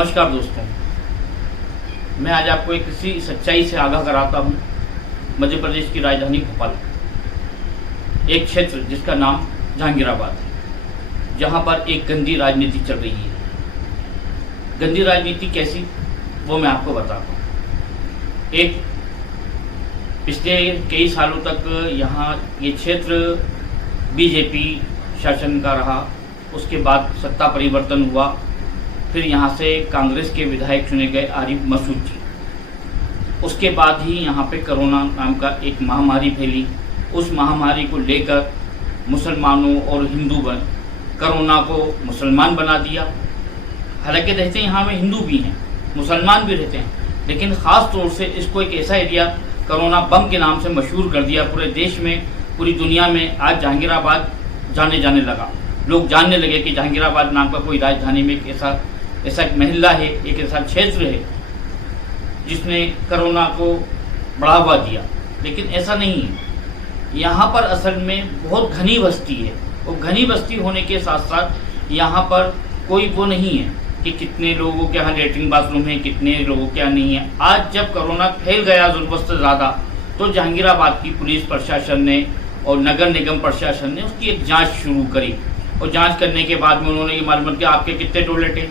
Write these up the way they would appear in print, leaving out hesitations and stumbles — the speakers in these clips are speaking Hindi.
नमस्कार दोस्तों, मैं आज आपको एक किसी सच्चाई से आगाह कराता हूँ। मध्य प्रदेश की राजधानी भोपाल, एक क्षेत्र जिसका नाम जहांगीराबाद है, जहाँ पर एक गंदी राजनीति चल रही है। गंदी राजनीति कैसी, वो मैं आपको बताता हूँ। एक पिछले कई सालों तक यहाँ ये क्षेत्र बीजेपी शासन का रहा। उसके बाद सत्ता परिवर्तन हुआ, फिर यहाँ से कांग्रेस के विधायक चुने गए आरिफ मसूद जी। उसके बाद ही यहाँ पे कोरोना नाम का एक महामारी फैली। उस महामारी को लेकर मुसलमानों और हिंदू कोरोना को मुसलमान बना दिया। हालांकि रहते हैं यहाँ में हिंदू भी हैं, मुसलमान भी रहते हैं, लेकिन ख़ास तौर से इसको एक ऐसा एरिया कोरोना बम के नाम से मशहूर कर दिया। पूरे देश में, पूरी दुनिया में आज जहांगीराबाद जाने लगा। लोग जानने लगे कि जहांगीराबाद नाम का कोई राजधानी में एक ऐसा महल्ला है, एक ऐसा क्षेत्र है जिसने कोरोना को बढ़ावा दिया। लेकिन ऐसा नहीं है। यहाँ पर असल में बहुत घनी बस्ती है, और घनी बस्ती होने के साथ साथ यहाँ पर कोई वो नहीं है कि कितने लोगों के यहाँ लेटरिन बाथरूम है, कितने लोगों के यहाँ नहीं है। आज जब कोरोना फैल गया ज़रूरत से ज़्यादा, तो जहांगीराबाद की पुलिस प्रशासन ने और नगर निगम प्रशासन ने उसकी एक जांच शुरू करी। और जांच करने के बाद में उन्होंने ये मालूम किया आपके कितने टॉयलेट हैं।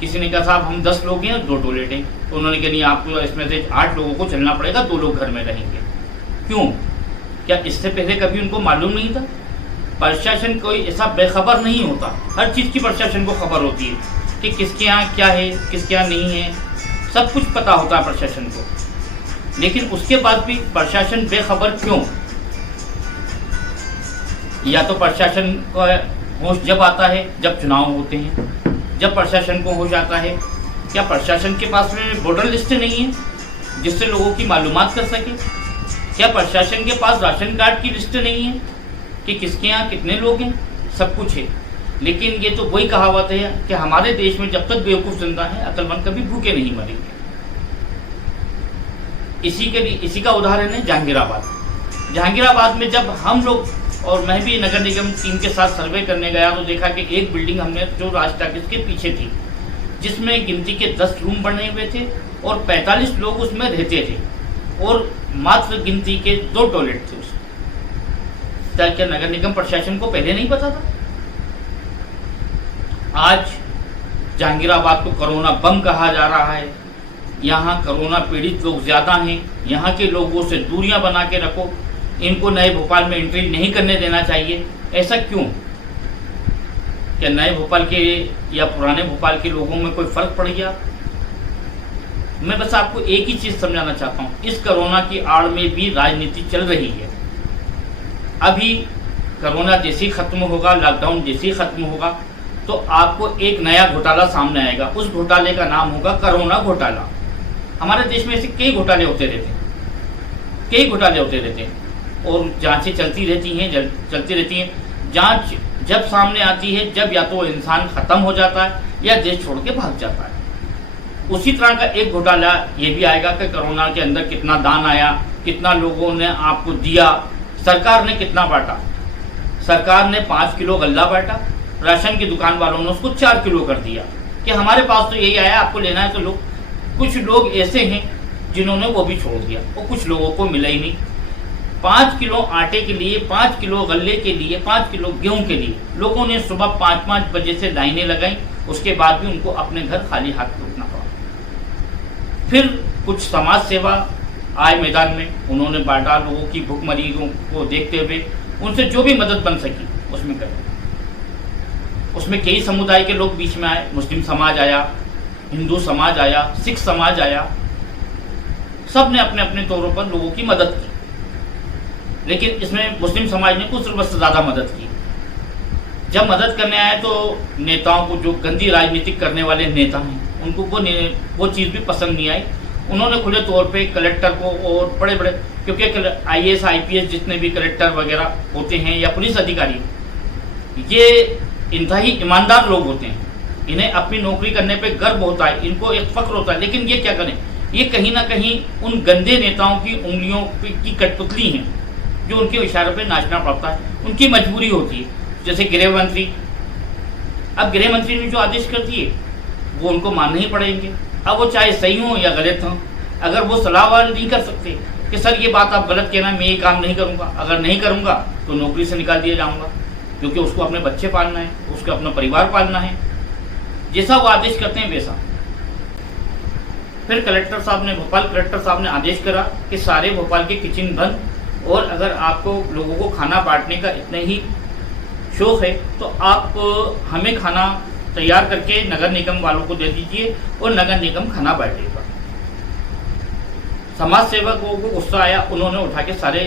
किसी ने कहा साहब हम 10 लोग हैं और 2 टॉयलेट हैं। तो उन्होंने कहा नहीं, आपको इसमें से 8 लोगों को चलना पड़ेगा, 2 लोग घर में रहेंगे। क्यों? क्या इससे पहले कभी उनको मालूम नहीं था? प्रशासन कोई ऐसा बेखबर नहीं होता। हर चीज़ की प्रशासन को खबर होती है कि किसके यहाँ क्या है, किसके यहाँ नहीं है, सब कुछ पता होता है प्रशासन को। लेकिन उसके बाद भी प्रशासन बेखबर क्यों? या तो प्रशासन को होश जब आता है जब चुनाव होते हैं, जब प्रशासन को होश आता है। क्या प्रशासन के पास में वोटर लिस्ट नहीं है जिससे लोगों की मालूमात कर सके? क्या प्रशासन के पास राशन कार्ड की लिस्ट नहीं है कि किसके यहाँ कितने लोग हैं? सब कुछ है। लेकिन ये तो वही कहावत है कि हमारे देश में जब तक बेवकूफ़ जिंदा है, अक्लमंद कभी भूखे नहीं मरेंगे। इसी का उदाहरण है जहांगीराबाद। जहांगीराबाद में जब हम लोग और मैं भी नगर निगम टीम के साथ सर्वे करने गया, तो देखा कि एक बिल्डिंग हमने जो राज टाकिस के पीछे थी, जिसमें गिनती के 10 रूम बने हुए थे और 45 लोग उसमें रहते थे, और मात्र गिनती के 2 टॉयलेट थे उसमें। क्या नगर निगम प्रशासन को पहले नहीं पता था? आज जहांगीराबाद को कोरोना बम कहा जा रहा है। यहाँ कोरोना पीड़ित लोग ज़्यादा हैं। यहाँ के लोगों से दूरियां बना के रखो। इनको नए भोपाल में एंट्री नहीं करने देना चाहिए। ऐसा क्यों? क्या नए भोपाल के या पुराने भोपाल के लोगों में कोई फर्क पड़ गया? मैं बस आपको एक ही चीज़ समझाना चाहता हूँ, इस कोरोना की आड़ में भी राजनीति चल रही है। अभी कोरोना जैसे ही खत्म होगा, लॉकडाउन जैसे ही खत्म होगा, तो आपको एक नया घोटाला सामने आएगा। उस घोटाले का नाम होगा कोरोना घोटाला। हमारे देश में ऐसे कई घोटाले होते रहते हैं, और जांचें चलती रहती हैं। जांच जब सामने आती है, जब या तो इंसान खत्म हो जाता है या देश छोड़ के भाग जाता है। उसी तरह का एक घोटाला ये भी आएगा कि कोरोना के अंदर कितना दान आया, कितना लोगों ने आपको दिया, सरकार ने कितना बांटा। सरकार ने 5 किलो गल्ला बांटा, राशन की दुकान वालों ने उसको 4 किलो कर दिया कि हमारे पास तो यही आया, आपको लेना है तो लो। कुछ लोग ऐसे हैं जिन्होंने वो भी छोड़ दिया, और कुछ लोगों को मिला ही नहीं। 5 किलो आटे के लिए, 5 किलो गल्ले के लिए, 5 किलो गेहूं के लिए लोगों ने सुबह 5-5 बजे से लाइनें लगाई। उसके बाद भी उनको अपने घर खाली हाथ लौटना पड़ा। फिर कुछ समाज सेवा आए मैदान में, उन्होंने बांटा। लोगों की भूखमरीजों को देखते हुए उनसे जो भी मदद बन सकी उसमें करें। उसमें कई समुदाय के लोग बीच में आए। मुस्लिम समाज आया, हिंदू समाज आया, सिख समाज आया। सब ने अपने अपने तौरों पर लोगों की मदद की। लेकिन इसमें मुस्लिम समाज ने कुछ ज़रूरत से ज़्यादा मदद की। जब मदद करने आए तो नेताओं को, जो गंदी राजनीति करने वाले नेता हैं, उनको वो चीज़ भी पसंद नहीं आई। उन्होंने खुले तौर पे कलेक्टर को और बड़े बड़े, क्योंकि IAS IPS जितने भी कलेक्टर वगैरह होते हैं या पुलिस अधिकारी, ये इंतहाई ईमानदार लोग होते हैं। इन्हें अपनी नौकरी करने पे गर्व होता है, इनको एक फख्र होता है। लेकिन ये क्या करें, ये कहीं ना कहीं उन गंदे नेताओं की उंगलियों की कठपुतली हैं, जो उनके इशारे पे नाचना पड़ता है। उनकी मजबूरी होती है। जैसे गृह मंत्री, अब गृह मंत्री ने जो आदेश कर दिए वो उनको मानने ही पड़ेंगे। अब वो चाहे सही हो या गलत हो, अगर वो सलाहवार नहीं कर सकते कि सर ये बात आप गलत कहना, मैं ये काम नहीं करूँगा, अगर नहीं करूँगा तो नौकरी से निकाल दिया जाऊँगा, क्योंकि उसको अपने बच्चे पालना है, उसको अपना परिवार पालना है। जैसा वो आदेश करते हैं वैसा। फिर कलेक्टर साहब ने, भोपाल कलेक्टर साहब ने आदेश करा कि सारे भोपाल के किचन बंद, और अगर आपको लोगों को खाना बांटने का इतना ही शौक है तो आप हमें खाना तैयार करके नगर निगम वालों को दे दीजिए और नगर निगम खाना बांटेगा। समाज सेवकों को गुस्सा आया, उन्होंने उठा के सारे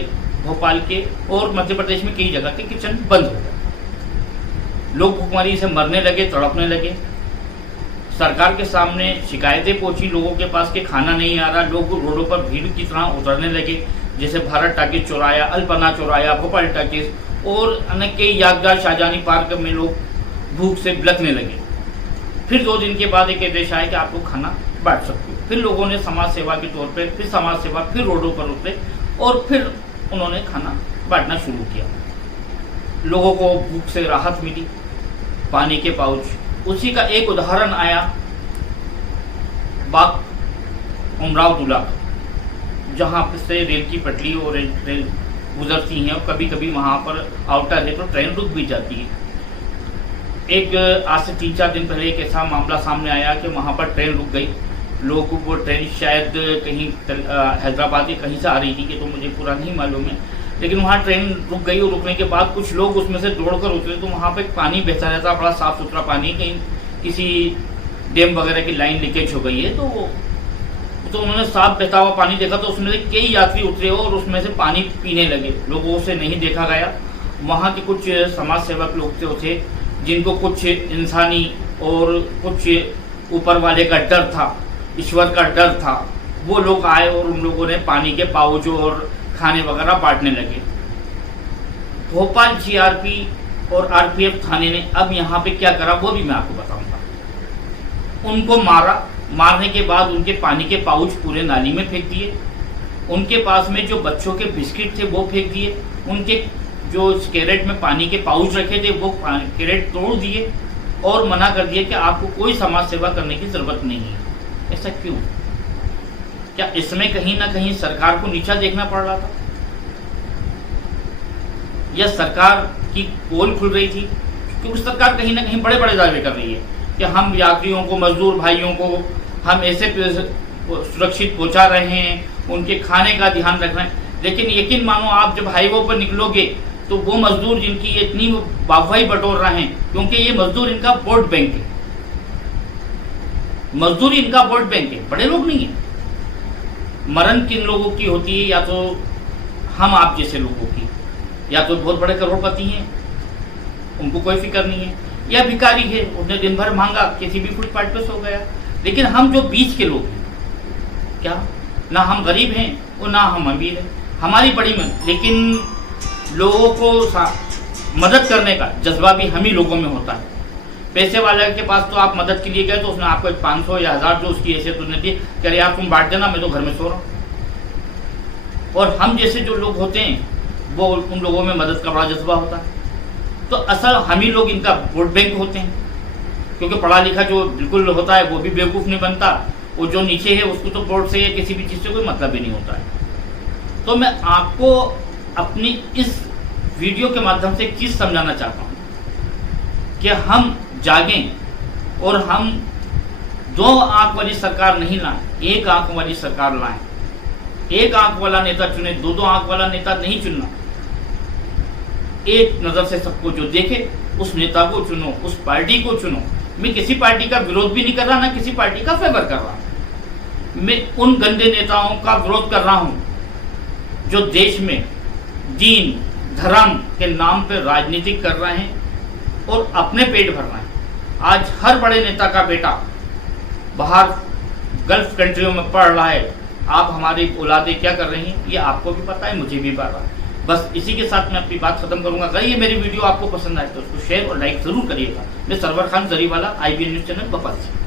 भोपाल के और मध्य प्रदेश में कई जगह के किचन बंद हो गए। लोग भूखमरी से मरने लगे, तड़पने लगे। सरकार के सामने शिकायतें पहुंची लोगों के पास कि खाना नहीं आ रहा। लोग रोडों पर भीड़ की तरह उतरने लगे, जैसे भारत टाकीज चौराया, अल्पना चौराया, भोपाल टाकीज और अन्य कई यादगार शाहजहानी पार्क में लोग भूख से बिलखने लगे। फिर 2 दिन के बाद एक आदेश आया कि आप लोग खाना बांट सकते हो। फिर लोगों ने समाज सेवा के तौर पे फिर समाज सेवा, फिर रोडों पर उतरे और फिर उन्होंने खाना बांटना शुरू किया। लोगों को भूख से राहत मिली, पानी के पाउच। उसी का एक उदाहरण आया बाग उमराव दूल्हा, जहाँ से रेल की पटरी और रेल गुजरती हैं और कभी कभी वहाँ पर आउटर है तो ट्रेन रुक भी जाती है। एक आज से 3-4 दिन पहले एक ऐसा मामला सामने आया कि वहाँ पर ट्रेन रुक गई। लोगों को वो ट्रेन शायद कहीं हैदराबाद या कहीं से आ रही थी, कि तो मुझे पूरा नहीं मालूम है, लेकिन वहाँ ट्रेन रुक गई और रुकने के बाद कुछ लोग उसमें से दौड़कर उतरे तो वहाँ पे पानी बहता रहता, बड़ा साफ सुथरा पानी, कहीं किसी डैम वगैरह की लाइन लीकेज हो गई है। तो उन्होंने साफ बहता हुआ पानी देखा तो उसमें से कई यात्री उतरे और उसमें से पानी पीने लगे। लोगों से नहीं देखा गया। वहाँ के कुछ समाज सेवक लोग थे जिनको कुछ इंसानी और कुछ ऊपर वाले का डर था, ईश्वर का डर था। वो लोग आए और उन लोगों ने पानी के पाउच और खाने वगैरह बांटने लगे। भोपाल जीआरपी और आरपीएफ थाने ने अब यहाँ पे क्या करा वो भी मैं आपको बताऊंगा। उनको मारा, मारने के बाद उनके पानी के पाउच पूरे नाली में फेंक दिए। उनके पास में जो बच्चों के बिस्किट थे वो फेंक दिए। उनके जो कैरेट में पानी के पाउच रखे थे वो कैरेट तोड़ दिए और मना कर दिया कि आपको कोई समाज सेवा करने की जरूरत नहीं है। ऐसा क्यों? क्या इसमें कहीं ना कहीं सरकार को नीचा देखना पड़ रहा था, या सरकार की पोल खुल रही थी? क्योंकि सरकार कहीं ना कहीं बड़े बड़े दावे कर रही है कि हम यात्रियों को, मजदूर भाइयों को हम ऐसे सुरक्षित पहुंचा रहे हैं, उनके खाने का ध्यान रख रहे हैं। लेकिन यकीन मानो आप जब हाईवे पर निकलोगे तो वो मजदूर जिनकी इतनी वाहवाही बटोर रहे हैं, क्योंकि ये मजदूर इनका वोट बैंक है, मजदूरी इनका वोट बैंक है, बड़े लोग नहीं है। मरण किन लोगों की होती है? या तो हम आप जैसे लोगों की, या तो बहुत बड़े करोड़पति हैं, उनको कोई फिक्र नहीं है, या भिखारी है, उसने दिन भर मांगा, किसी भी फुटपाथ पे सो गया। लेकिन हम जो बीच के लोग हैं, क्या ना हम गरीब हैं और ना हम अमीर हैं, हमारी बड़ी मदद, लेकिन लोगों को मदद करने का जज्बा भी हम ही लोगों में होता है। पैसे वाले के पास तो आप मदद के लिए गए तो उसने आपको 500 या 1000 जो उसकी हैसियत उसने दी, कह रहे यार तुम बांट देना, मैं तो घर में सो रहा हूँ। और हम जैसे जो लोग होते हैं वो उन लोगों में मदद का बड़ा जज्बा होता है। तो असल हम ही लोग इनका वोट बैंक होते हैं, क्योंकि पढ़ा लिखा जो बिल्कुल होता है वो भी बेवकूफ़ नहीं बनता, और जो नीचे है उसको तो वोट से या किसी भी चीज़ से कोई मतलब ही नहीं होता है। तो मैं आपको अपनी इस वीडियो के माध्यम से एक चीज़ समझाना चाहता हूँ कि हम जागें और हम 2 आंख वाली सरकार नहीं लाएं, 1 आंख वाली सरकार लाएं। 1 आंख वाला नेता चुने, 2-2 आंख वाला नेता नहीं चुनना। एक नज़र से सबको जो देखे उस नेता को चुनो, उस पार्टी को चुनो। मैं किसी पार्टी का विरोध भी नहीं कर रहा, ना किसी पार्टी का फेवर कर रहा। मैं उन गंदे नेताओं का विरोध कर रहा हूं जो देश में दीन धर्म के नाम पर राजनीति कर रहे हैं और अपने पेट भर रहे हैं। आज हर बड़े नेता का बेटा बाहर गल्फ कंट्रियों में पढ़ रहा है। आप हमारी औलादें क्या कर रही हैं ये आपको भी पता है, मुझे भी पता है। बस इसी के साथ मैं अपनी बात खत्म करूंगा। अगर ये मेरी वीडियो आपको पसंद आए तो उसको शेयर और लाइक जरूर करिएगा। मैं Sarwar Khan Zariwala, IBN news channel Bhopal से।